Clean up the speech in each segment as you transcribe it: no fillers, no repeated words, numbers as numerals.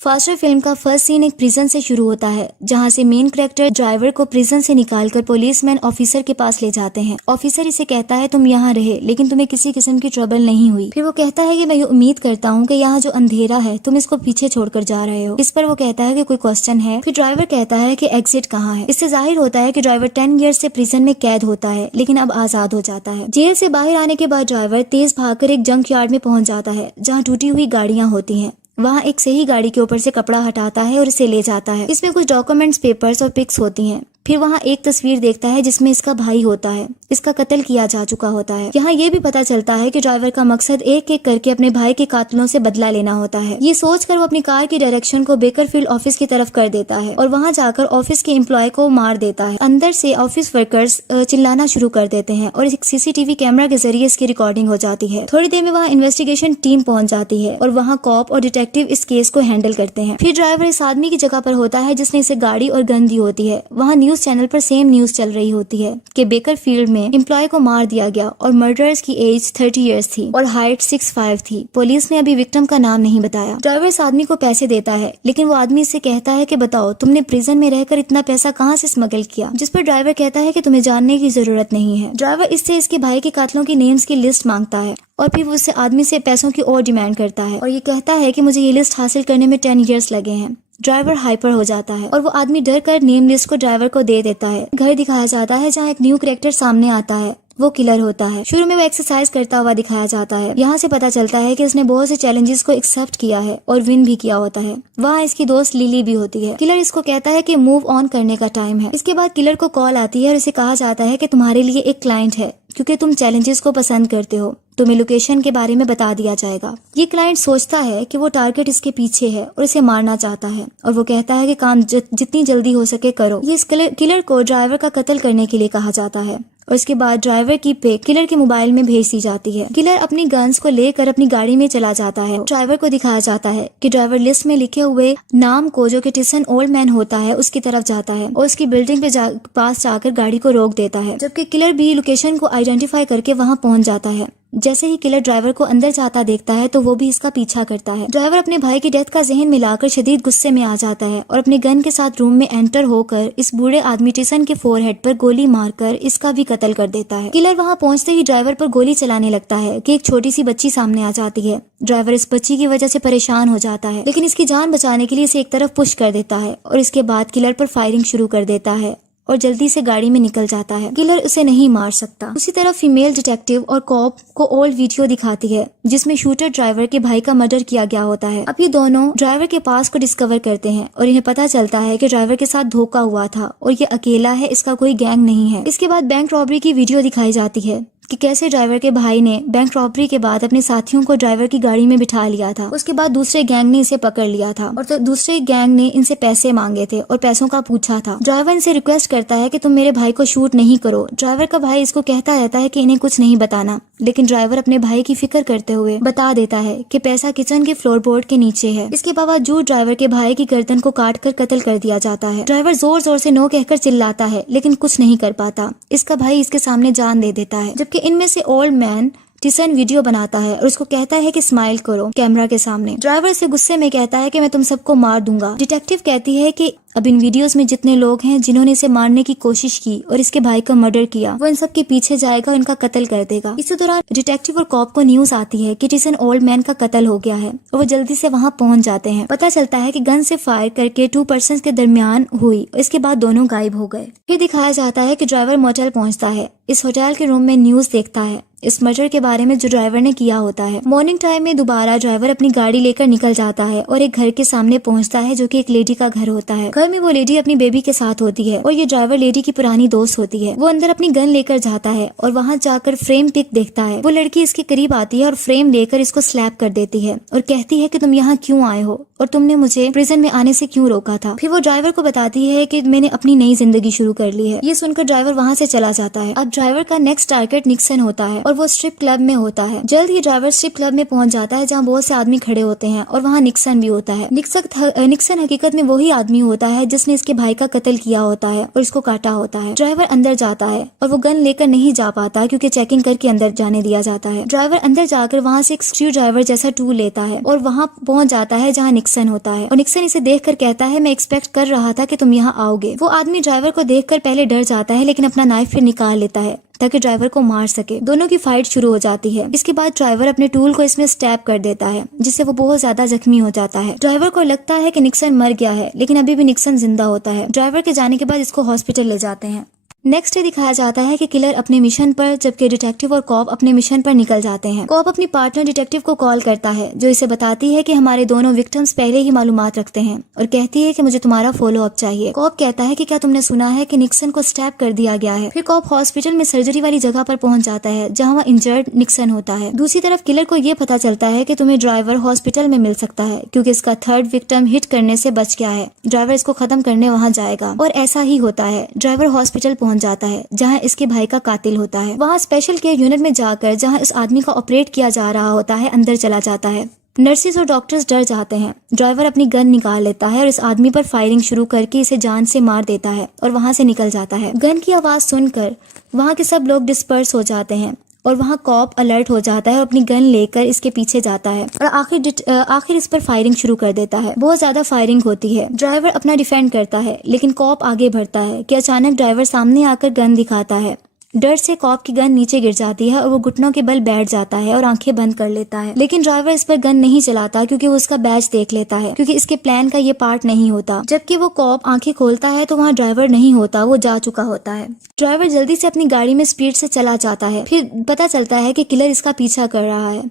Faster film का first scene एक prison से शुरू होता है, जहां से मेन कैरेक्टर ड्राइवर को प्रिजन से निकालकर पुलिसमैन ऑफिसर के पास ले जाते हैं। ऑफिसर इसे कहता है तुम यहाँ रहे, लेकिन तुम्हें किसी किस्म की ट्रबल नहीं हुई। फिर वो कहता है कि मैं ये उम्मीद करता हूँ कि यहाँ जो अंधेरा है तुम इसको पीछे छोड़कर जा रहे हो। इस पर वो कहता है कि कोई क्वेश्चन है। फिर ड्राइवर कहता है कि एग्जिट कहाँ है। इससे जाहिर होता है कि ड्राइवर 10 ईयर्स से प्रिजन में कैद होता है, लेकिन अब आजाद हो जाता है। जेल से बाहर आने के बाद ड्राइवर तेज भागकर एक जंक यार्ड में पहुंच जाता है, जहाँ टूटी हुई गाड़ियां होती हैं। वहाँ एक सही गाड़ी के ऊपर से कपड़ा हटाता है और इसे ले जाता है। इसमें कुछ डॉक्यूमेंट्स, पेपर्स और पिक्स होती हैं। फिर वहाँ एक तस्वीर देखता है जिसमें इसका भाई होता है। इसका कत्ल किया जा चुका होता है। यहाँ ये भी पता चलता है कि ड्राइवर का मकसद एक एक करके अपने भाई के कातिलों से बदला लेना होता है। ये सोचकर वो अपनी कार की डायरेक्शन को बेकरफील्ड ऑफिस की तरफ कर देता है और वहाँ जाकर ऑफिस के एम्प्लॉय को मार देता है। अंदर से ऑफिस वर्कर्स चिल्लाना शुरू कर देते हैं और एक सीसीटीवी कैमरा के जरिए इसकी रिकॉर्डिंग हो जाती है। थोड़ी देर में वहाँ इन्वेस्टिगेशन टीम पहुंच जाती है और वहाँ कॉप और डिटेक्टिव इस केस को हैंडल करते हैं। फिर ड्राइवर इस आदमी की जगह पर होता है जिसने इसे गाड़ी और गन दी होती है। वहाँ न्यूज चैनल पर सेम न्यूज चल रही होती है कि बेकरफील्ड में एम्प्लॉय को मार दिया गया और मर्डरर्स की एज 30 इयर्स थी और हाइट 6'5" थी। पुलिस ने अभी विक्टिम का नाम नहीं बताया। ड्राइवर इस आदमी को पैसे देता है, लेकिन वो आदमी इससे कहता है कि बताओ तुमने प्रिजन में रहकर इतना पैसा कहाँ से स्मगल किया। जिस पर ड्राइवर कहता है कि तुम्हें जानने की जरूरत नहीं है। ड्राइवर इससे इसके भाई के कातिलों की नेम्स की लिस्ट मांगता है और फिर वो उससे आदमी से पैसों की और डिमांड करता है और ये कहता है कि मुझे ये लिस्ट हासिल करने में 10 इयर्स लगे हैं। ड्राइवर हाइपर हो जाता है और वो आदमी डर कर नेम लिस्ट को ड्राइवर को दे देता है। घर दिखाया जाता है जहाँ एक न्यू कैरेक्टर सामने आता है। वो किलर होता है। शुरू में वो एक्सरसाइज करता हुआ दिखाया जाता है। यहाँ से पता चलता है कि इसने बहुत से चैलेंजेस को एक्सेप्ट किया है और विन भी किया होता है। वहाँ इसकी दोस्त लिली भी होती है। किलर इसको कहता है कि मूव ऑन करने का टाइम है। इसके बाद किलर को कॉल आती है और इसे कहा जाता है कि तुम्हारे लिए एक क्लाइंट है, क्योंकि तुम चैलेंजेस को पसंद करते हो। तुम्हें लोकेशन के बारे में बता दिया जाएगा। ये क्लाइंट सोचता है कि वो टारगेट इसके पीछे है और इसे मारना चाहता है और वो कहता है कि काम जितनी जल्दी हो सके करो। ये इस किलर को ड्राइवर का कत्ल करने के लिए कहा जाता है और इसके बाद ड्राइवर की पिक किलर के मोबाइल में भेज दी जाती है। किलर अपनी गन्स को लेकर अपनी गाड़ी में चला जाता है। ड्राइवर को दिखाया जाता है कि ड्राइवर लिस्ट में लिखे हुए नाम को, जो कि टिसन ओल्ड मैन होता है, उसकी तरफ जाता है और उसकी बिल्डिंग पे पास जाकर गाड़ी को रोक देता है, जबकि किलर भी लोकेशन को आइडेंटिफाई करके वहाँ पहुँच जाता है। जैसे ही किलर ड्राइवर को अंदर जाता देखता है तो वो भी इसका पीछा करता है। ड्राइवर अपने भाई की डेथ का जहन मिलाकर शदीद गुस्से में आ जाता है और अपने गन के साथ रूम में एंटर होकर इस बूढ़े आदमी टिसन के फोरहेड पर गोली मारकर इसका भी कत्ल कर देता है। किलर वहाँ पहुँचते ही ड्राइवर पर गोली चलाने लगता है कि एक छोटी सी बच्ची सामने आ जाती है। ड्राइवर इस बच्ची की वजह से परेशान हो जाता है, लेकिन इसकी जान बचाने के लिए इसे एक तरफ पुश कर देता है और इसके बाद किलर पर फायरिंग शुरू कर देता है और जल्दी से गाड़ी में निकल जाता है। किलर उसे नहीं मार सकता। उसी तरफ फीमेल डिटेक्टिव और कॉप को ओल्ड वीडियो दिखाती है जिसमें शूटर ड्राइवर के भाई का मर्डर किया गया होता है। अब ये दोनों ड्राइवर के पास को डिस्कवर करते हैं और इन्हें पता चलता है कि ड्राइवर के साथ धोखा हुआ था और ये अकेला है, इसका कोई गैंग नहीं है। इसके बाद बैंक रॉबरी की वीडियो दिखाई जाती है कि कैसे ड्राइवर के भाई ने बैंक रॉबरी के बाद अपने साथियों को ड्राइवर की गाड़ी में बिठा लिया था। उसके बाद दूसरे गैंग ने इसे पकड़ लिया था और तो दूसरे गैंग ने इनसे पैसे मांगे थे और पैसों का पूछा था। ड्राइवर इनसे रिक्वेस्ट करता है कि तुम मेरे भाई को शूट नहीं करो। ड्राइवर का भाई इसको कहता रहता है कि इन्हें कुछ नहीं बताना, लेकिन ड्राइवर अपने भाई की फिक्र करते हुए बता देता है कि पैसा किचन के फ्लोरबोर्ड के नीचे है। इसके बावजूद ड्राइवर के भाई की गर्दन को काट कर कत्ल कर दिया जाता है। ड्राइवर जोर जोर से नो कहकर चिल्लाता है, लेकिन कुछ नहीं कर पाता। इसका भाई इसके सामने जान दे देता है, जबकि इनमें से ओल्ड मैन टिसन वीडियो बनाता है और उसको कहता है कि स्माइल करो कैमरा के सामने। ड्राइवर से गुस्से में कहता है कि मैं तुम सबको मार दूंगा। डिटेक्टिव कहती है कि अब इन वीडियोस में जितने लोग हैं जिन्होंने इसे मारने की कोशिश की और इसके भाई का मर्डर किया, वो इन सब के पीछे जाएगा और इनका कत्ल कर देगा। इसी दौरान डिटेक्टिव और कॉप को न्यूज आती है कि टिसन ओल्ड मैन का कत्ल हो गया है और वो जल्दी से वहाँ पहुँच जाते हैं। पता चलता है कि गन से फायर करके 2 पर्सन्स के दरमियान हुई। इसके बाद दोनों गायब हो गए। फिर दिखाया जाता है कि ड्राइवर मोटेल पहुँचता है। इस होटल के रूम में न्यूज देखता है इस मर्डर के बारे में जो ड्राइवर ने किया होता है। मॉर्निंग टाइम में दोबारा ड्राइवर अपनी गाड़ी लेकर निकल जाता है और एक घर के सामने पहुंचता है जो कि एक लेडी का घर होता है। घर में वो लेडी अपनी बेबी के साथ होती है और ये ड्राइवर लेडी की पुरानी दोस्त होती है। वो अंदर अपनी गन लेकर जाता है और वहाँ जाकर फ्रेम पिक देखता है। वो लड़की इसके करीब आती है और फ्रेम लेकर इसको स्लैप कर देती है और कहती है कि तुम यहाँ क्यों आए हो और तुमने मुझे प्रिजन में आने से क्यों रोका था। फिर वो ड्राइवर को बताती है कि मैंने अपनी नई जिंदगी शुरू कर ली है। ये सुनकर ड्राइवर वहाँ से चला जाता है। अब ड्राइवर का नेक्स्ट टारगेट निक्सन होता है और वो स्ट्रिप क्लब में होता है। जल्द ही ड्राइवर स्ट्रिप क्लब में पहुंच जाता है जहाँ बहुत से आदमी खड़े होते हैं और वहाँ निक्सन भी होता है। निक्सन हकीकत में वही आदमी होता है जिसने इसके भाई का कत्ल किया होता है और इसको काटा होता है। ड्राइवर अंदर जाता है और वो गन लेकर नहीं जा पाता क्योंकि चेकिंग करके अंदर जाने दिया जाता है। ड्राइवर अंदर जाकर वहाँ से एक स्क्रू ड्राइवर जैसा टूल लेता है और वहाँ पहुंच जाता है जहाँ निक्सन होता है और निक्सन इसे देखकर कहता है मैं एक्सपेक्ट कर रहा था कि तुम यहाँ आओगे। वो आदमी ड्राइवर को देखकर पहले डर जाता है लेकिन अपना नाइफ फिर निकाल लेता है ताकि ड्राइवर को मार सके। दोनों की फाइट शुरू हो जाती है। इसके बाद ड्राइवर अपने टूल को इसमें स्टैब कर देता है जिससे वो बहुत ज्यादा जख्मी हो जाता है। ड्राइवर को लगता है कि निक्सन मर गया है लेकिन अभी भी निक्सन जिंदा होता है। ड्राइवर के जाने के बाद इसको हॉस्पिटल ले जाते हैं। नेक्स्ट डे दिखाया जाता है कि किलर अपने मिशन पर जबकि डिटेक्टिव और कॉप अपने मिशन पर निकल जाते हैं। कॉप अपनी पार्टनर डिटेक्टिव को कॉल करता है जो इसे बताती है कि हमारे दोनों विक्टिम्स पहले ही मालूमात रखते हैं और कहती है कि मुझे तुम्हारा फॉलो अप चाहिए। कॉप कहता है कि क्या तुमने सुना है कि निक्सन को स्टैब कर दिया गया है। फिर कॉप हॉस्पिटल में सर्जरी वाली जगह पर पहुंच जाता है जहाँ वह इंजर्ड निक्सन होता है। दूसरी तरफ किलर को ये पता चलता है कि तुम्हें ड्राइवर हॉस्पिटल में मिल सकता है क्योंकि इसका थर्ड विक्टिम हिट करने से बच गया है। ड्राइवर इसको खत्म करने वहाँ जाएगा और ऐसा ही होता है। ड्राइवर हॉस्पिटल पहुंच जाता है जहाँ इसके भाई का कातिल होता है। वहाँ स्पेशल केयर यूनिट में जाकर जहाँ इस आदमी का ऑपरेट किया जा रहा होता है अंदर चला जाता है। नर्सिस और डॉक्टर्स डर जाते हैं। ड्राइवर अपनी गन निकाल लेता है और इस आदमी पर फायरिंग शुरू करके इसे जान से मार देता है और वहाँ से निकल जाता है। गन की आवाज सुनकर वहाँ के सब लोग डिस्पर्स हो जाते हैं और वहाँ कॉप अलर्ट हो जाता है और अपनी गन लेकर इसके पीछे जाता है और आखिर इस पर फायरिंग शुरू कर देता है। बहुत ज्यादा फायरिंग होती है। ड्राइवर अपना डिफेंड करता है लेकिन कॉप आगे बढ़ता है कि अचानक ड्राइवर सामने आकर गन दिखाता है। डर से कॉप की गन नीचे गिर जाती है और वो घुटनों के बल बैठ जाता है और आंखें बंद कर लेता है। लेकिन ड्राइवर इस पर गन नहीं चलाता क्योंकि वो उसका बैज देख लेता है क्योंकि इसके प्लान का ये पार्ट नहीं होता। जबकि वो कॉप आंखें खोलता है तो वहाँ ड्राइवर नहीं होता, वो जा चुका होता है। ड्राइवर जल्दी से अपनी गाड़ी में स्पीड से चला जाता है। फिर पता चलता है कि किलर इसका पीछा कर रहा है।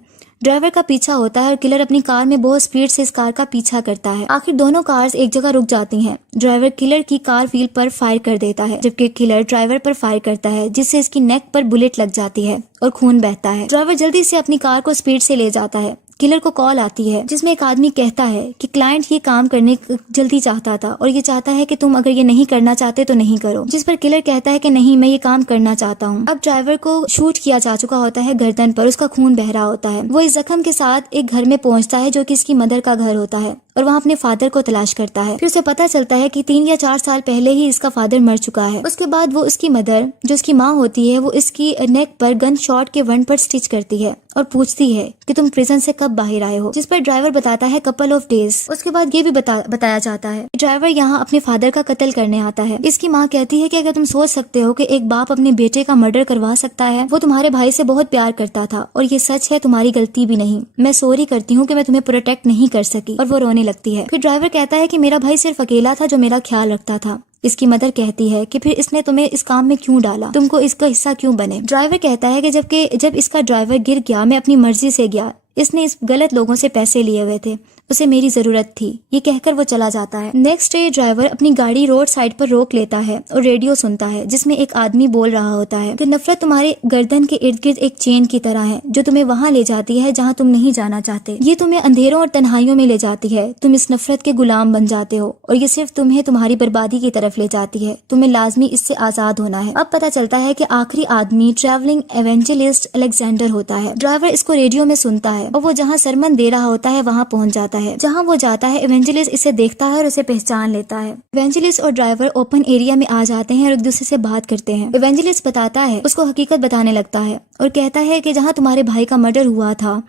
ड्राइवर का पीछा होता है और किलर अपनी कार में बहुत स्पीड से इस कार का पीछा करता है। आखिर दोनों कार्स एक जगह रुक जाती हैं। ड्राइवर किलर की कार व्हील पर फायर कर देता है जबकि किलर ड्राइवर पर फायर करता है जिससे इसकी नेक पर बुलेट लग जाती है और खून बहता है। ड्राइवर जल्दी से अपनी कार को स्पीड से ले जाता है। किलर को कॉल आती है जिसमें एक आदमी कहता है कि क्लाइंट ये काम करने जल्दी चाहता था और ये चाहता है कि तुम अगर ये नहीं करना चाहते तो नहीं करो। जिस पर किलर कहता है कि नहीं, मैं ये काम करना चाहता हूँ। अब ड्राइवर को शूट किया जा चुका होता है गर्दन पर, उसका खून बह रहा होता है। वो इस जख्म के साथ एक घर में पहुंचता है जो कि इसकी मदर का घर होता है और वहाँ अपने फादर को तलाश करता है। फिर उसे पता चलता है कि 3 या 4 साल पहले ही इसका फादर मर चुका है। उसके बाद वो उसकी मदर जो उसकी माँ होती है वो इसकी नेक पर गन शॉट के वंड पर स्टिच करती है और पूछती है कि तुम प्रिजन से कब बाहर आए हो, जिस पर ड्राइवर बताता है कपल ऑफ डेज। उसके बाद ये भी बताया जाता है ड्राइवर यहाँ अपने फादर का कत्ल करने आता है। इसकी माँ कहती है कि अगर तुम सोच सकते हो कि एक बाप अपने बेटे का मर्डर करवा सकता है, वो तुम्हारे भाई से बहुत प्यार करता था और ये सच है, तुम्हारी गलती भी नहीं। मैं सॉरी करती हूँ कि मैं तुम्हें प्रोटेक्ट नहीं कर सकी। और वो रोने लगती है। फिर ड्राइवर कहता है कि मेरा भाई सिर्फ अकेला था जो मेरा ख्याल रखता था। इसकी मदर कहती है कि फिर इसने तुम्हें इस काम में क्यों डाला, तुमको इसका हिस्सा क्यों बने। ड्राइवर कहता है कि जब इसका ड्राइवर गिर गया मैं अपनी मर्जी से गया, इसने इस गलत लोगों से पैसे लिए हुए थे, उसे मेरी जरूरत थी। ये कहकर वो चला जाता है। नेक्स्ट डे ड्राइवर अपनी गाड़ी रोड साइड पर रोक लेता है और रेडियो सुनता है जिसमें एक आदमी बोल रहा होता है कि नफरत तुम्हारे गर्दन के इर्द गिर्द एक चेन की तरह है जो तुम्हें वहाँ ले जाती है जहाँ तुम नहीं जाना चाहते। ये तुम्हें अंधेरों और तन्हाइयों में ले जाती है। तुम इस नफरत के गुलाम बन जाते हो और ये सिर्फ तुम्हें तुम्हारी बर्बादी की तरफ ले जाती है। तुम्हें लाजमी इससे आजाद होना है। अब पता चलता है कि आखिरी आदमी ट्रैवलिंग एवेंजलिस्ट अलेक्जेंडर होता है। ड्राइवर इसको रेडियो में सुनता है और वो जहाँ सरमन दे रहा होता है वहाँ पहुँच जाता है। जहाँ वो जाता है एवेंजलिस्ट इसे देखता है और उसे पहचान लेता है। एवेंजलिस्ट और ड्राइवर ओपन एरिया में आ जाते हैं और एक दूसरे से बात करते हैं। एवेंजलिस्ट बताता है, उसको हकीकत बताने लगता है और कहता है कि जहाँ तुम्हारे भाई का मर्डर हुआ था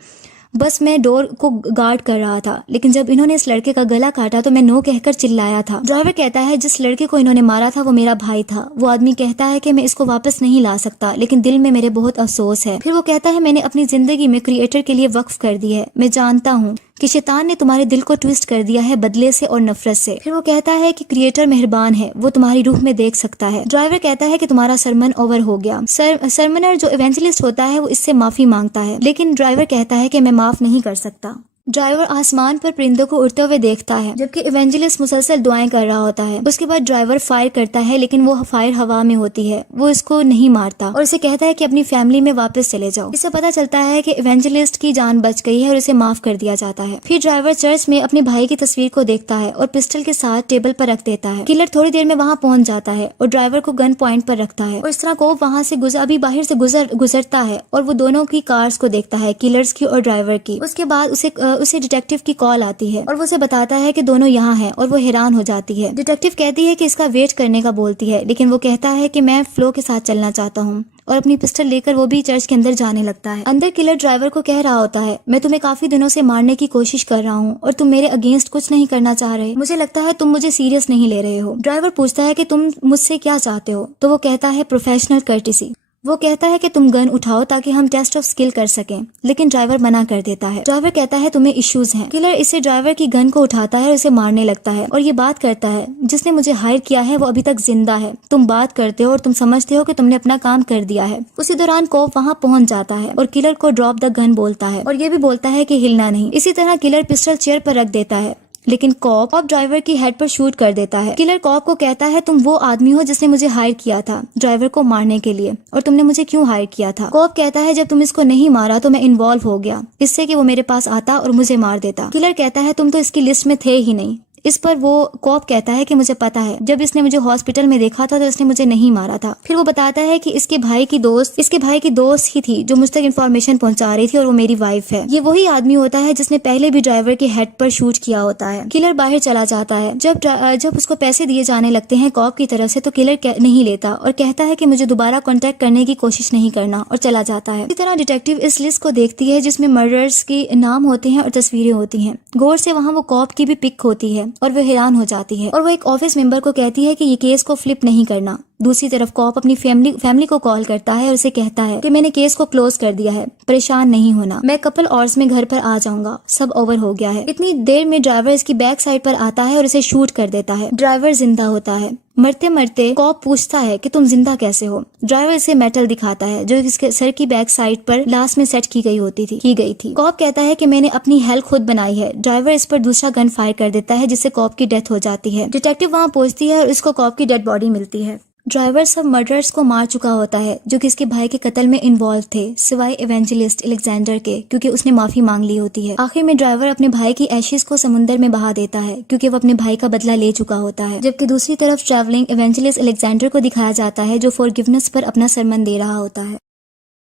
बस मैं डोर को गार्ड कर रहा था, लेकिन जब इन्होंने इस लड़के का गला काटा तो मैं नो कहकर चिल्लाया था। ड्राइवर कहता है जिस लड़के को इन्होंने मारा था वो मेरा भाई था। वो आदमी कहता है कि मैं इसको वापस नहीं ला सकता, लेकिन दिल में मेरे बहुत अफसोस है। फिर वो कहता है मैंने अपनी जिंदगी में क्रिएटर के लिए वक्फ कर दी है। मैं जानता हूँ कि शैतान ने तुम्हारे दिल को ट्विस्ट कर दिया है बदले से और नफरत से। फिर वो कहता है कि क्रिएटर मेहरबान है, वो तुम्हारी रूह में देख सकता है। ड्राइवर कहता है कि तुम्हारा सरमन ओवर हो गया। सरमनर जो इवेंजलिस्ट होता है वो इससे माफी मांगता है, लेकिन ड्राइवर कहता है कि मैं माफ नहीं कर सकता। ड्राइवर आसमान पर परिंदों को उड़ते हुए देखता है जबकि इवेंजलिस्ट मुसलसल दुआएं कर रहा होता है। उसके बाद ड्राइवर फायर करता है, लेकिन वो फायर हवा में होती है, वो इसको नहीं मारता और उसे कहता है कि अपनी फैमिली में वापस चले जाओ। इससे पता चलता है कि इवेंजलिस्ट की जान बच गई है और उसे माफ कर दिया जाता है। फिर ड्राइवर चर्च में अपने भाई की तस्वीर को देखता है और पिस्टल के साथ टेबल पर रख देता है। किलर थोड़ी देर में वहाँ पहुंच जाता है और ड्राइवर को गन पॉइंट पर रखता है और इस तरह को वहाँ से अभी बाहर से गुजरता है और वो दोनों की कार्स को देखता है, किलर्स की और ड्राइवर की। उसके बाद उसे डिटेक्टिव की कॉल आती है और वो उसे बताता है कि दोनों यहाँ हैं और वो हैरान हो जाती है। डिटेक्टिव कहती है कि इसका वेट करने का बोलती है, लेकिन वो कहता है कि मैं फ्लो के साथ चलना चाहता हूँ और अपनी पिस्टल लेकर वो भी चर्च के अंदर जाने लगता है। अंदर किलर ड्राइवर को कह रहा होता है, मैं तुम्हें काफी दिनों से मारने की कोशिश कर रहा हूँ और तुम मेरे अगेंस्ट कुछ नहीं करना चाह रहे। मुझे लगता है तुम मुझे सीरियस नहीं ले रहे हो। ड्राइवर पूछता है कि तुम मुझसे क्या चाहते हो, तो वो कहता है प्रोफेशनल कर्टिसी। वो कहता है कि तुम गन उठाओ ताकि हम टेस्ट ऑफ स्किल कर सकें, लेकिन ड्राइवर मना कर देता है। ड्राइवर कहता है तुम्हें इश्यूज हैं। किलर इससे ड्राइवर की गन को उठाता है और उसे मारने लगता है और ये बात करता है, जिसने मुझे हायर किया है वो अभी तक जिंदा है। तुम बात करते हो और तुम समझते हो कि तुमने अपना काम कर दिया है। उसी दौरान कॉप वहाँ पहुंच जाता है और किलर को ड्रॉप द गन बोलता है और ये भी बोलता है कि हिलना नहीं। इसी तरह किलर पिस्टल चेयर पर रख देता है, लेकिन कॉप ड्राइवर की हेड पर शूट कर देता है। किलर कॉप को कहता है तुम वो आदमी हो जिसने मुझे हायर किया था ड्राइवर को मारने के लिए, और तुमने मुझे क्यों हायर किया था। कॉप कहता है जब तुम इसको नहीं मारा तो मैं इन्वॉल्व हो गया इससे कि वो मेरे पास आता और मुझे मार देता। किलर कहता है तुम तो इसकी लिस्ट में थे ही नहीं। इस पर वो कॉप कहता है कि मुझे पता है, जब इसने मुझे हॉस्पिटल में देखा था तो इसने मुझे नहीं मारा था। फिर वो बताता है कि इसके भाई की दोस्त ही थी जो मुझ तक इन्फॉर्मेशन पहुंचा रही थी और वो मेरी वाइफ है। ये वही आदमी होता है जिसने पहले भी ड्राइवर के हेड पर शूट किया होता है। किलर बाहर चला जाता है। जब उसको पैसे दिए जाने लगते हैं कॉप की तरफ से तो किलर नहीं लेता और कहता है कि मुझे दोबारा कॉन्टेक्ट करने की कोशिश नहीं करना और चला जाता है। इसी तरह डिटेक्टिव इस लिस्ट को देखती है जिसमें मर्डर्स के नाम होते हैं और तस्वीरें होती हैं। गौर से वहाँ वो कॉप की भी पिक होती है और वो हैरान हो जाती है और वो एक ऑफिस मेंबर को कहती है कि ये केस को फ्लिप नहीं करना। दूसरी तरफ कॉप अपनी फैमिली को कॉल करता है और उसे कहता है कि मैंने केस को क्लोज कर दिया है, परेशान नहीं होना, मैं कपल आवर्स में घर पर आ जाऊंगा, सब ओवर हो गया है। इतनी देर में ड्राइवर इसकी बैक साइड पर आता है और इसे शूट कर देता है। ड्राइवर जिंदा होता है। मरते मरते कॉप पूछता है कि तुम जिंदा कैसे हो। ड्राइवर इसे मेटल दिखाता है जो इसके सर की बैक साइड पर लास्ट में सेट की गई थी। कॉप कहता है कि मैंने अपनी हेल्थ खुद बनाई है। ड्राइवर इस पर दूसरा गन फायर कर देता है जिससे कॉप की डेथ हो जाती है। डिटेक्टिव वहाँ पहुंचती है और उसको कॉप की डेड बॉडी मिलती है। ड्राइवर सब मर्डरर्स को मार चुका होता है जो कि इसके भाई के कत्ल में इन्वॉल्व थे, सिवाय इवेंजलिस्ट अलेक्जेंडर के, क्योंकि उसने माफी मांग ली होती है। आखिर में ड्राइवर अपने भाई की एशेस को समुद्र में बहा देता है क्योंकि वो अपने भाई का बदला ले चुका होता है। जबकि दूसरी तरफ ट्रैवलिंग इवेंजलिस्ट अलेक्जेंडर को दिखाया जाता है जो फॉरगिवनेस पर अपना सरमन दे रहा होता है।